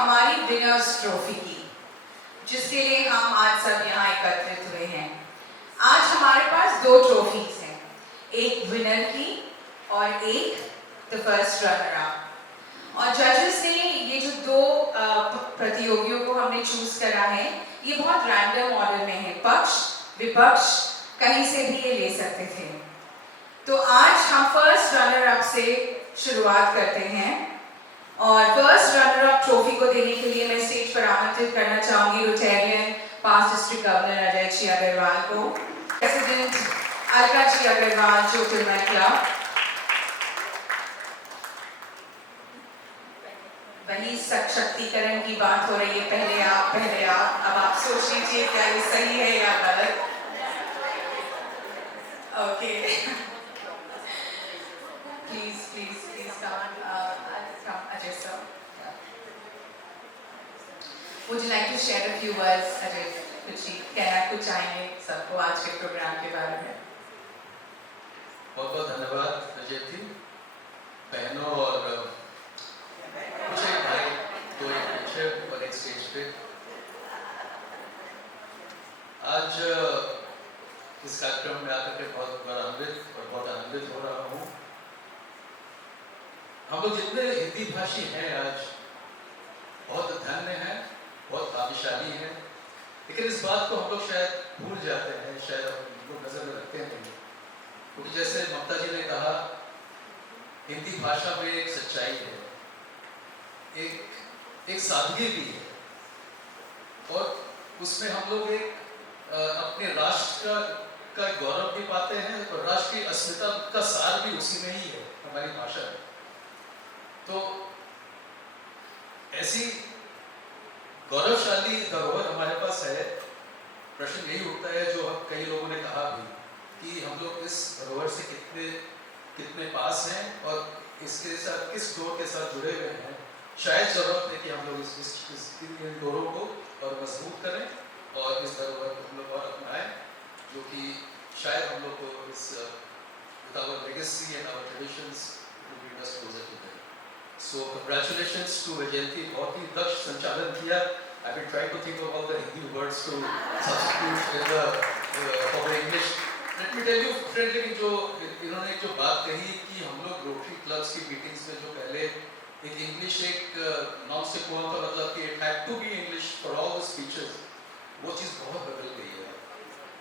हमारी winners trophy की, जिसके लिए हम आज सब यहाँ एकत्रित हुए हैं। आज हमारे पास दो ट्रॉफीज हैं, एक विनर की और एक द फर्स्ट रनर अप। और जजेस ने ये जो दो प्रतियोगियों को हमने चूज करा है, ये बहुत रैंडम ऑर्डर में है, पक्ष विपक्ष कहीं से भी ये ले सकते थे। तो आज हम फर्स्ट रनर अप से शुरुआत करते हैं और फर्स्ट रनर अप ट्रॉफी को देने के लिए मैं स्टेज पर आमंत्रित करना चाहूंगी Rotarian past district governor Ajay ji Agarwal को, प्रेसिडेंट अलका जी अग्रवाल ज्योतिर्मय क्लब, वही सशक्तिकरण की बात हो रही है, पहले आप, अब आप सोच लीजिए क्या ये सही है या गलत। Okay, please come Ajay sir. Would you like to share a few words, Ajay? कुछ कहना कुछ चाहेंगे सबको आज के प्रोग्राम के बारे में? बहुत बहुत धन्यवाद अजय जी, बहनों और कुछ एक भाई, दो एक पीछे और एक स्टेज पे। आज इस कार्यक्रम में आकर के बहुत गौरवान्वित और बहुत आनंदित हो रहा हूँ। हम लोग जितने हिंदी भाषी हैं आज बहुत धन्य हैं, बहुत भाग्यशाली हैं, लेकिन इस बात को हम लोग शायद भूल जाते हैं, शायद हम लोग नजर में रखते नहीं, क्योंकि जैसे ममता जी ने कहा, हिंदी भाषा में एक सच्चाई है, एक सादगी भी है और उसमें हम लोग एक अपने राष्ट्र का गौरव भी पाते हैं और राष्ट्र की अस्मिता का सार भी उसी में ही है, हमारी भाषा में। तो ऐसी गौरवशाली धरोहर हमारे पास है। प्रश्न यही उठता है जो हम कई लोगों ने कहा भी कि हम लोग इस धरोहर से कितने पास हैं और इसके साथ किस दौर के साथ जुड़े हुए हैं। शायद जरूरत है कि हम लोग इन दौरों को और मजबूत करें और इस धरोहर को हम लोग और अपनाएं, जो कि शायद हम लोग को इस with our legacy and our traditions to bring us closer to them. So congratulations to Vajayanti, बहुत ही दक्ष संचालन किया। I've been trying to think of all the Hindi words to substitute for the English. Let me tell you friendly, जो इन्होंने जो बात कही कि हम लोग रोटरी क्लब्स की मीटिंग्स में जो पहले एक इंग्लिश एक नाम से हुआ था, मतलब कि it had to be English for all the speeches, वो चीज़ बहुत बदल गई है।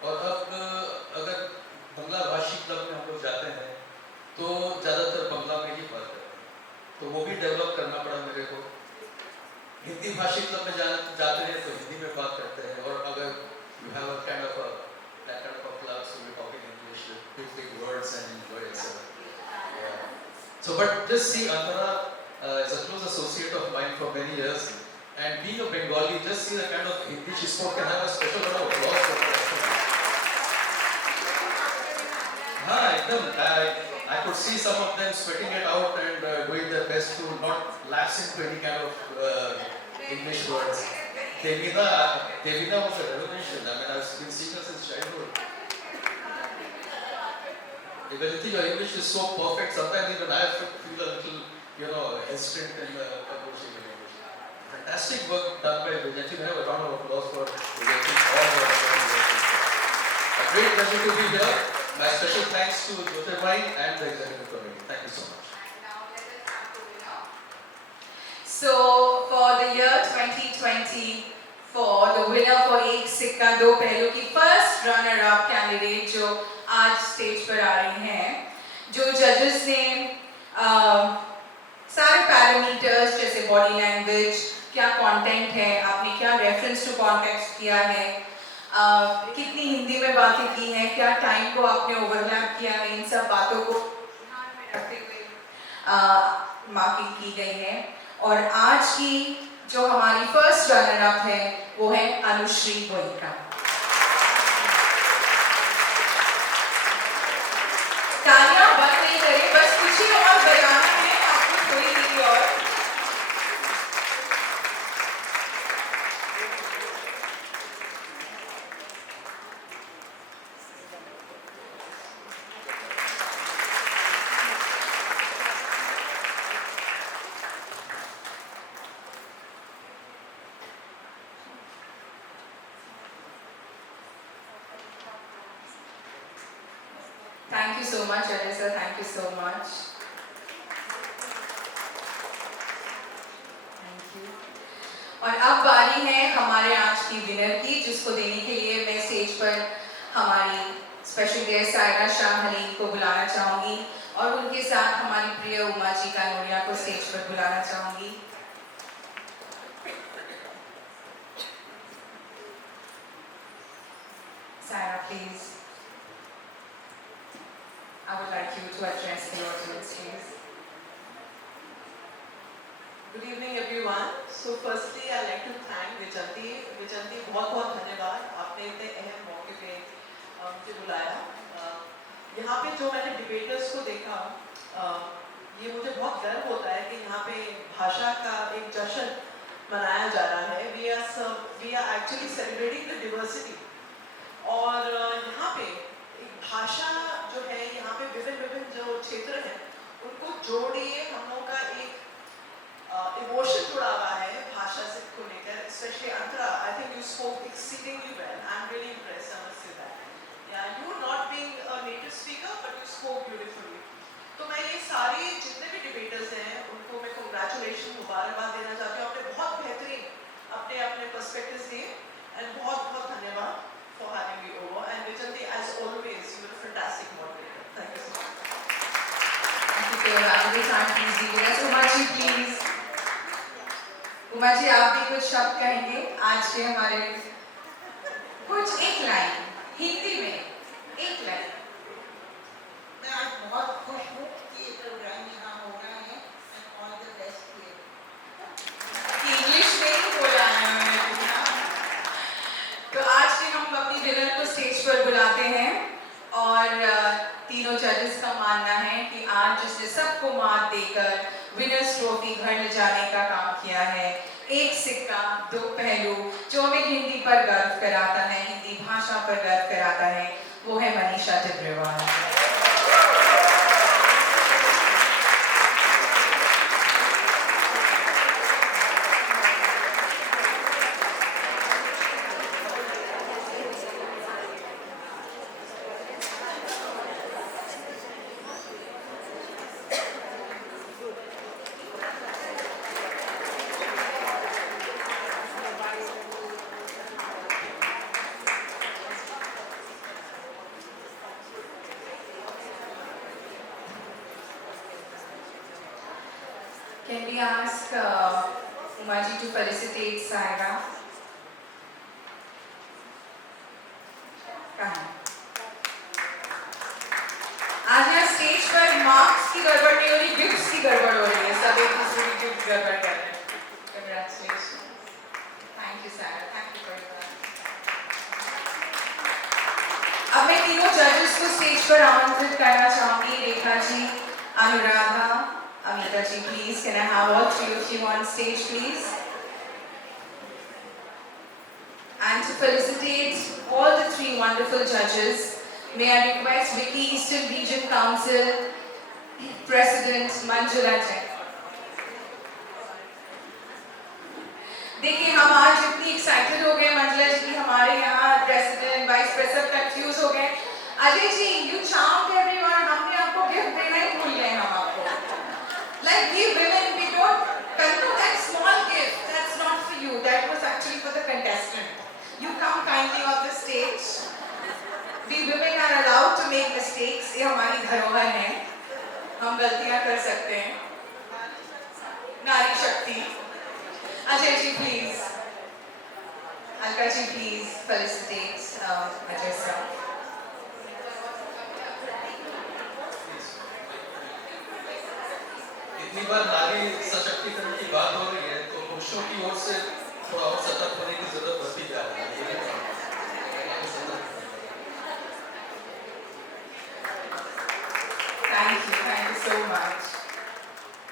और अब अगर बंगला भाषी क्लब में हम लोग जाते हैं तो ज़्यादातर बंगला में ही बात करते हैं, तो वो भी डेवलप करना पड़ा मेरे को। हिंदी भाषी क्लब में जाते हैं तो हिंदी में बात करते हैं, और अगर you have a kind of a club, so we're talking English with big words and enjoy it. So but just see, Antara is a close associate of mine for many years, and being a Bengali, just see the kind of Hindi she spoke, and have a special round of applause for her. हाँ एकदम, I could see some of them sweating it out and doing their best to not lapse into any kind of English words. Devina was a revelation. I mean, I've been seeing her since childhood. Eventually, your English is so perfect. Sometimes even I feel a little, hesitant in approaching in English. Fantastic work done by Vijay. Have a round of applause for Vijay. A great pleasure to be here. My special thanks to Jyotirmay and the executive committee. Thank you so much. So for the year 2024, the winner for एक सिक्का दो पहलू की first runner up candidate जो आज स्टेज पर आ रही हैं, जो जजेस ने सारे पैरामीटर्स जैसे बॉडी लैंग्वेज, क्या कंटेंट है, आपने क्या रेफरेंस टू कॉन्टेक्स्ट किया है, कितनी हिंदी में बातें की हैं, क्या टाइम को आपने ओवरलैप किया है, इन सब बातों को ध्यान में रखते हुए मार्किंग की गई है। और आज की जो हमारी फर्स्ट रनर अप है वो है अनुश्री गोइका। तालियां बंद नहीं करें, बस कुछ ही और बजाना है आपको, थोड़ी देर और। Thank you so much, Ajay sir. Thank you so much. Thank you. और अब बारी है हमारे आज की विनर की, जिसको देने के लिए मैं स्टेज पर हमारी स्पेशल गेस्ट सायरा शाह हलीम को बुलाना चाहूंगी और उनके साथ हमारी प्रिय उमा जी कानोड़िया को स्टेज पर बुलाना चाहूंगी। Saira, please. I would like you to address the audience, please. Good evening everyone. So firstly I like to thank विजंती बहुत बहुत धन्यवाद, आपने इतने अहम मौके पे मुझे बुलाया। यहाँ पे जो मैंने डिबेटर्स को देखा, ये मुझे बहुत गर्व होता है कि यहाँ पे भाषा का एक जश्न मनाया जा रहा है। We are actually celebrating the diversity। और यहाँ पे एक भाषा जो है, यहाँ पे विभिन्न जो क्षेत्र हैं उनको जोड़िए, हम लोगों का एक इमोशन जुड़ा हुआ है भाषा से को लेकर। Specially Antara, I think you spoke exceedingly well, I am really impressed, I must say that. Yeah you not being a native speaker but you spoke beautifully. तो मैं ये सारे जितने भी डिबेटर्स हैं उनको मैं कांग्रेचुलेशन, मुबारकबाद देना चाहती हूँ। आपने बहुत बेहतरीन अपने अपने पर्सपेक्टिव्स दिए एंड बहुत बहुत धन्यवाद for having me over. And Vijanti, as always, you were a fantastic moderator. Thank you so much. Thank you for your valuable time. Please be with us. Uma ji, please. उमा जी, आप भी कुछ शब्द कहेंगे आज के हमारे, कुछ एक लाइन हिंदी में, एक लाइन। मैं आज बहुत खुश हूँ कि ये प्रोग्राम यहाँ हो रहा है and all the best to you। English में ही बोला है मैंने। तो आज के हम अपनी विनर को स्टेज पर बुलाते हैं और तीनों जजेस का मानना है कि आज जिसने सबको मात देकर विनर्स ट्रॉफी घर ले जाने का काम किया है, एक सिक्का दो पहलू, जो हमें हिंदी पर गर्व कराता है, हिंदी भाषा पर गर्व कराता है, वो है मनीषा Tibrewal. Can we ask Umaji to felicitate Saira? आज यहाँ स्टेज पर मार्क्स की गड़बड़ नहीं हो रही, गिफ्ट्स की गड़बड़ हो रही है, सब एक दूसरे की गिफ्ट गड़बड़ कर रहे हैं। Congratulations. Thank you, Saira. Thank you very much. अब मैं तीनों जजेस को स्टेज पर आमंत्रित करना चाहूंगी। रेखा जी, Anuradha, Amita ji, please, can I have all three of you on stage, please? And to felicitate all the three wonderful judges, may I request Vicky Eastern Region Council President Manjula ji. देखिए, हम आज इतनी एक्साइटेड हो गए मंजुला जी की, हमारे यहाँ president vice president confuse हो गए। अजय जी, you charmed everyone, हमने आपको गिफ्ट देना ही भूल गए हम आपको। Like we women, we don't control that small gift. That's not for you. That was actually for the contestant. You come kindly on the stage. We women are allowed to make mistakes. ये हमारी धरोहर है, हम गलतियाँ कर सकते हैं। नारी शक्ति। अजय ji, please. Alka ji, please felicitate Ajay sir. इतनी बार नारी सशक्तिकरण की बात हो रही है तो पुरुषों की ओर से थोड़ा और सतर्क होने की जरूरत बढ़ती जा रही है। Thank you so much.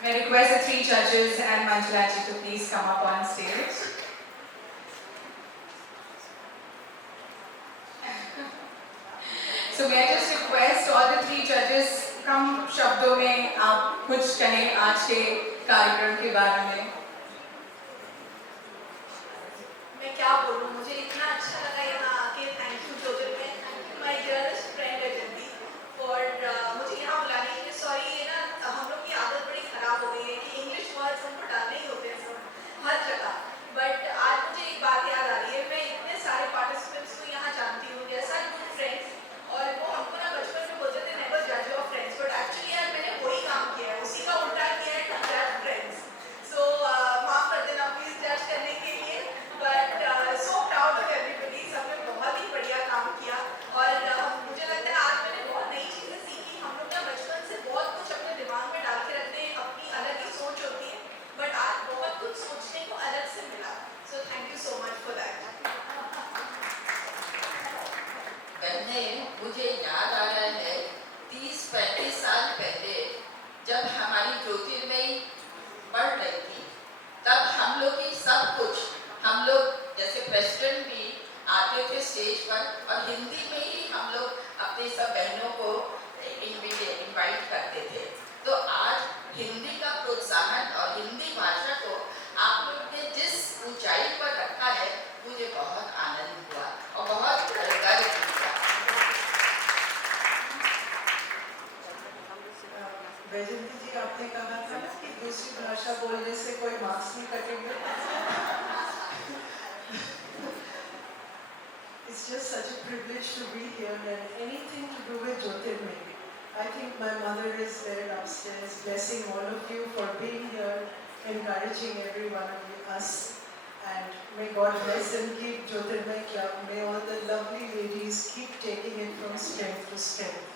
May I request the three judges and Manjula ji to please come up on stage. So may I just request all the three judges, कम शब्दों में आप कुछ कहें आज के कार्यक्रम के बारे में। मैं क्या बोलूं, मुझे इतना अच्छा लगा यहाँ आके। थैंक यू जोजर में, माय डियरेस्ट फ्रेंड अजंती फॉर सब कुछ हम लोग जैसे प्रेसिडेंट भी आते थे स्टेज पर और हिंदी में ही हम लोग अपने सब बहनों को इनवाइट करते थे। तो आज हिंदी का प्रोत्साहन और हिंदी भाषा को आप लोग ने जिस ऊंचाई पर रखा है मुझे बहुत आनंद हुआ और बहुत गर्व हुआ। वैजयंती जी, आपने कहा था ना कि दूसरी भाषा बोलने से कोई मार्क्स नहीं कटेंगे। It's just such a privilege to be here and anything to do with Jyotirmay. I think my mother is there upstairs blessing all of you for being here, encouraging every one of us. And may God bless and keep Jyotirmay Club. May all the lovely ladies keep taking it from strength to strength.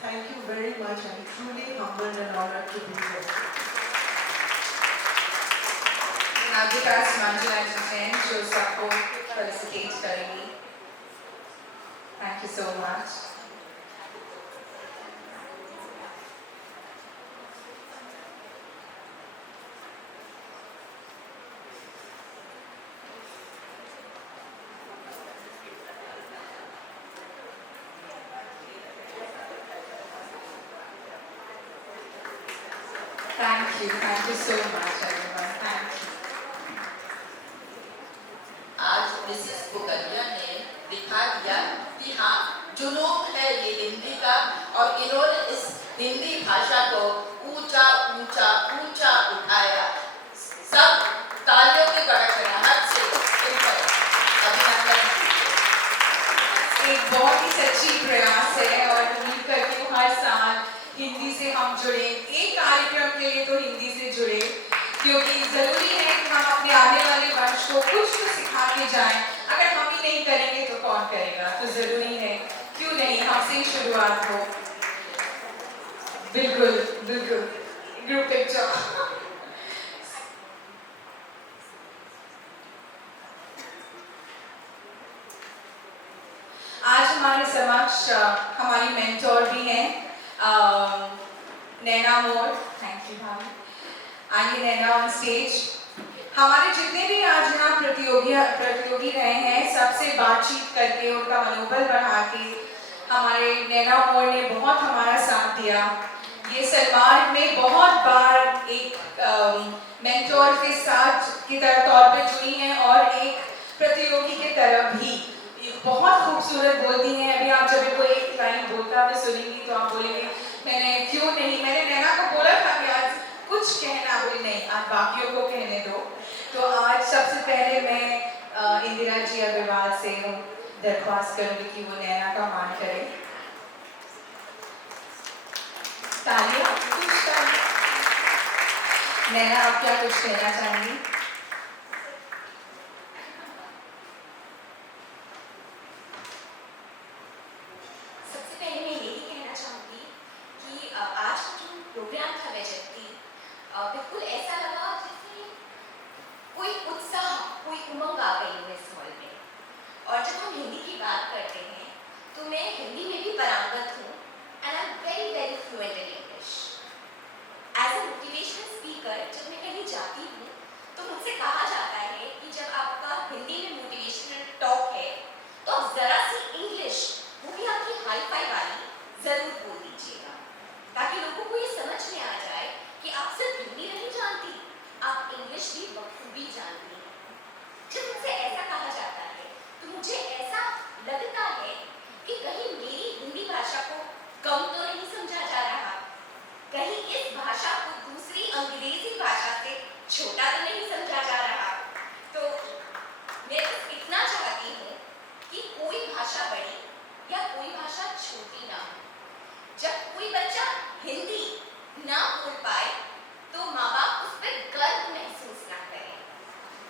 Thank you very much. I'm truly humbled and honored to be here. आपके पास मंजुला जी हैं जो सबको फेलिसिटेट करेंगी। Thank you so much. Thank you so much everyone. Thank you. आज मिसेस कुकरिया ने दिखा दिया कि हाँ जुनून है ये हिंदी का और इन्होंने इस हिंदी भाषा को ऊंचा ऊंचा ऊंचा उठाया। सब तालियों की गड़गड़ाहट से अभिनंदन। एक बहुत ही सच्ची प्रयास है और उम्मीद करती हूँ हर साल हिंदी से हम जुड़े, एक कार्यक्रम के लिए तो हिंदी से जुड़े, क्योंकि जरूरी है कि हम अपने आने वाले वंश को कुछ तो सिखा के जाएं। अगर हम ही नहीं करेंगे तो कौन करेगा? तो जरूरी है, क्यों नहीं, हमसे शुरुआत हो। बिल्कुल बिल्कुल, ग्रुप पिक्चर। आज हमारे समक्ष हमारी मेंटोर भी हैं नैना मोर। थैंक यू भाभी। आइए नैना ऑन स्टेज। हमारे जितने भी आज यहाँ प्रतियोगी रहे हैं सबसे बातचीत करके उनका मनोबल बढ़ा के हमारे नैना मोर ने बहुत हमारा साथ दिया। ये सलमान में बहुत बार एक मेंटोर के साथ की तौर पे जुड़ी हैं और एक प्रतियोगी के तरफ भी बहुत खूबसूरत बोलती हैं। अभी आप जब कोई एक लाइन बोलता हुआ सुनेंगी तो आप बोलेंगे मैंने नैना को बोला था कि आज कुछ कहना, बोली नहीं आज बाकियों को कहने दो। तो आज सबसे पहले मैं इंदिरा जी अग्रवाल से दरख्वास्त करूंगी कि वो नैना का मान करें। तालियां, कुछ तालियां। नैना आप क्या कुछ कहना चाहेंगी? सबसे पहले मैं यही कहना चाहूँगी कि आज का जो प्रोग्राम था वैजयंती, बिल्कुल ऐसा लगा जैसे कोई उत्साह, कोई उमंग आ गई हो इस हॉल में। और जब हम हिंदी की बात करते हैं तो मैं हिंदी में भी पारंगत हूँ and I am very very fluent in English. As a motivational speaker जब मैं कहीं जाती हूँ तो मुझसे कहा जाता है कि जब आपका हिंदी में मोटिवेशनल टॉक है तो आप जरा सी इंग्लिश, वो भी आपकी हाई फाई वाली, जरूर बोल दीजिएगा, ताकि लोगों को ये समझ में आ जाए कि आप सिर्फ हिंदी नहीं जानती, आप इंग्लिश भी बखूबी जानती हैं। जब मुझसे ऐसा कहा जाता है तो मुझे ऐसा लगता है कि कहीं मेरी हिंदी भाषा को कम तो नहीं समझा जा रहा, कहीं इस भाषा को दूसरी अंग्रेजी भाषा से छोटा तो नहीं समझा जा रहा। तो मैं बस इतना चाहती हूँ कि कोई भाषा बड़ी या कोई भाषा छोटी ना हो। जब कोई बच्चा हिंदी ना बोल पाए तो माँ बाप उस पर गर्व महसूस ना करें।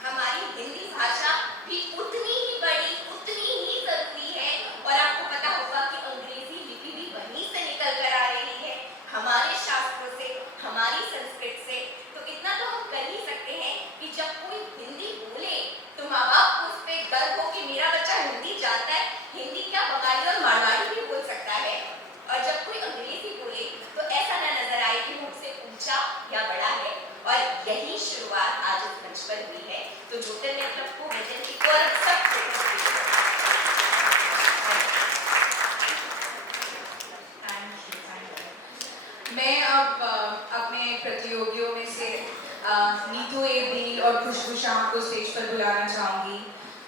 हमारी हिंदी भाषा भी उतनी ही बड़ी, उतनी ही जरूरी है। और आपको पता होगा कि अंग्रेजी लिपि भी वहीं से निकल कर आ रही है, हमारे शास्त्रों से, हमारी संस्कृत से। तो इतना तो हम कर ही सकते हैं कि जब कोई हिंदी बोले तो माँ बाप को उस पर गर्व हो कि मेरा बच्चा हिंदी जानता है, हिंदी क्या बंगाली और मारवाड़ी भी बोल सकता है। और जब कोई अंग्रेजी बोले तो ऐसा ना नजर आए कि मुझसे ऊंचा तो ज्योतिर्मय क्लब को, वैजयंती को और सब लोगों को मैं अब अपने प्रतियोगियों में से नीतू ए बील और खुशबू शाह को स्टेज पर बुलाना चाहूंगी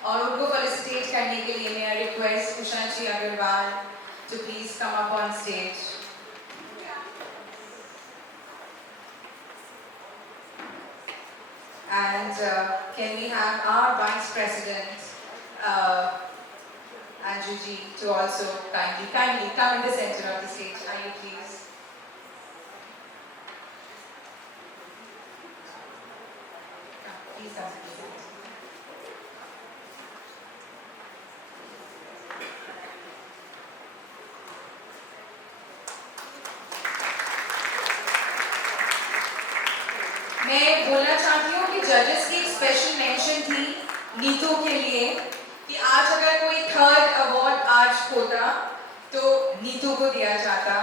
और उनको फेलिसिटेट करने के लिए मैं request Ushanshi Agarwal to please come up on stage. And can we have our Vice President, Anju ji, to also kindly come in the center of the stage. Are you please? Come, please come to the center. मैं बोलना चाहती हूँ कि जजेस की एक special mention थी नीतू के लिए कि आज अगर कोई थर्ड अवार्ड आज होता तो नीतू को दिया जाता.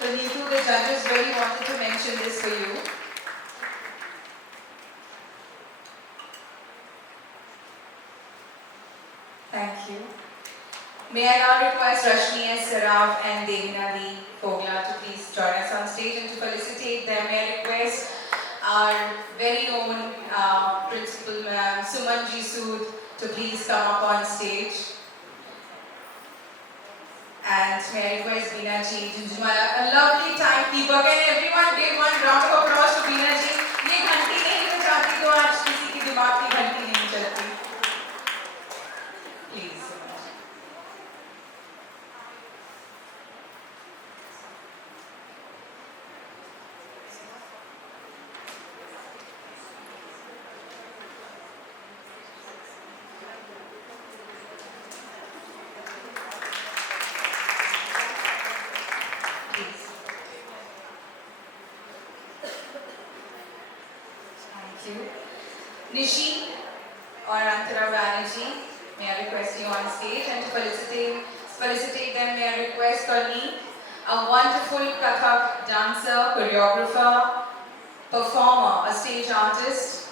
तो Neetu, the judges really wanted to mention this for you. Thank you. May I now request Rashmi S. Saraf and Devina V. Kogla to please join us on stage and to felicitate them. May I request our very own principal ma'am, Suman Ji Sood, to please come up on stage. And may I request Beena Ji, Junjumala, a lovely timekeeper. Can everyone give one round of applause to Beena Ji? ये घंटी नहीं बजाती तो आज किसी की दिमाग की घंटी नहीं चलती. Please. Please. Thank you. Nishi or Antara Banerjee, may I request you on stage and to felicitate them, may I request Karni, a wonderful Kathak dancer, choreographer, performer, a stage artist.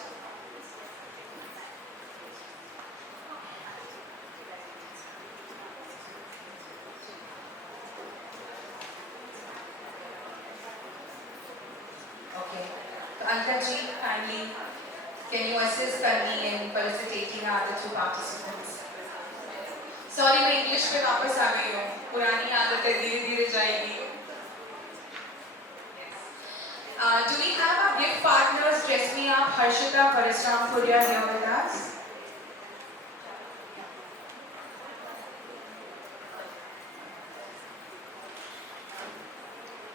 Okay. So Anta ji, kindly, can you assist Karni in felicitating our other two participants? Sorry, मैं इंग्लिश पे वापस आ गई हूँ. पुरानी आदतें धीरे-धीरे जाएगी. Do we have our gift partners dress me up, Harshita Parasrampuria here with us?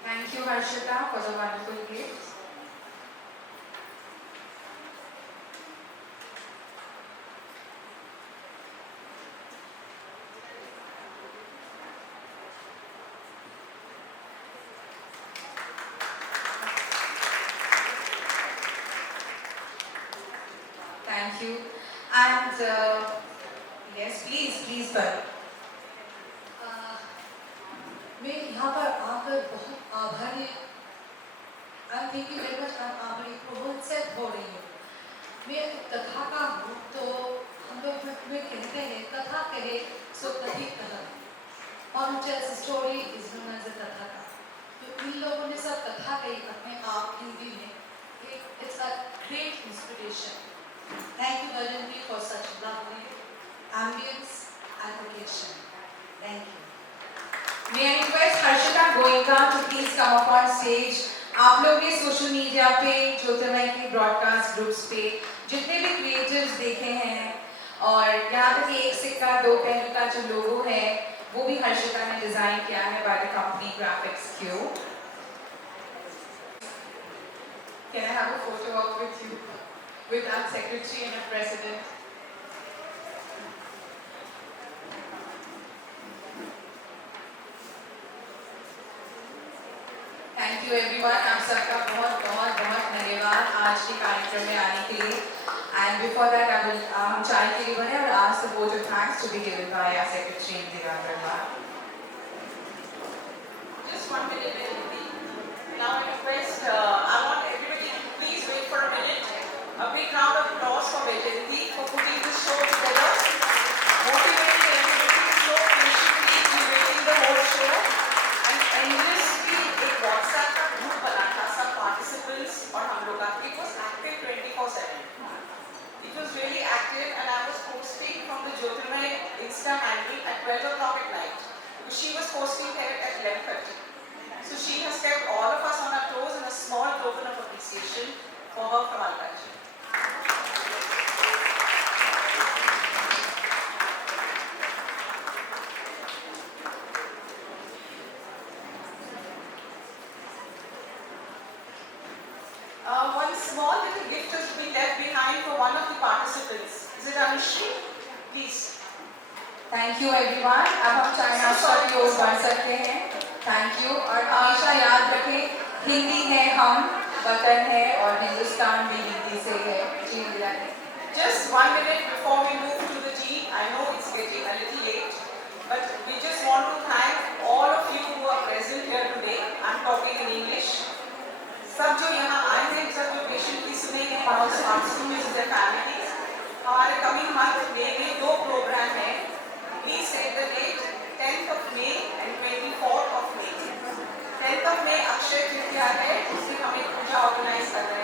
Thank you, Harshita, for the wonderful gift. Thank you. And yes, please, sir. मैं यहाँ पर आकर बहुत आभारी I am thinking very much आभारी प्रोत्साहित हो रही हूँ. मैं कथा का हूँ तो हम लोग में कहते हैं कथा कहे सो कथित कथा. One who tells a story is known as a कथा का. तो इन लोगों ने सब कथा कही अपने आप हिंदी में. It's a great inspiration. Thank you Vajanti for such lovely ambience and occasion. Thank you. May I request Harshita Goenka to please come up on stage. आप लोग ने सोशल मीडिया पे ज्योतिर्मय के ब्रॉडकास्ट ग्रुप्स पे जितने भी क्रिएटर्स देखे हैं और यहाँ तक एक सिक्का दो पहलू का जो लोगो है वो भी हर्षिता ने डिजाइन किया है by the company Graphics Q. Can I have a photo op with you, with our secretary and our president? Thank you everyone. आप सबका बहुत बहुत बहुत धन्यवाद आज के कार्यक्रम में आने के लिए. And before that, I will हम चाय के लिए बने और ask the vote of thanks to be given by our secretary Indira Agarwal. Just 1 minute, now I request, I want everybody to please wait for a minute. A big round of applause for Vajanti for posting from the Jyotirmay Insta handle at 12 o'clock at night. Because she was posting there at 11:30. So she has kept all of us on our toes and a small token of appreciation for her from Alkaji. One small little gift has been left behind for one of the participants. Is it Anushri? Please. Thank you everyone. अब हम चाय नाश्ता की ओर बढ़ सकते हैं। Thank you. और हमेशा याद रखें, हिंदी है हम, वतन है और हिंदुस्तान भी हिंदी से है। जी इंदिरा जी। Just 1 minute before we move to the tea, I know it's getting a little late, but we just want to thank all of you who are present here today. I'm talking in English. सब जो यहाँ आए हैं, सब जो पेशेंटली सुनेंगे, and also our students and their families. हमारे coming month में भी 2 प्रोग्राम हैं। Please save the date, 10th of May and 24th of May. 10th of May Akshaya तृतीया है, उसमें हम एक पूजा ऑर्गेनाइज कर रहे हैं।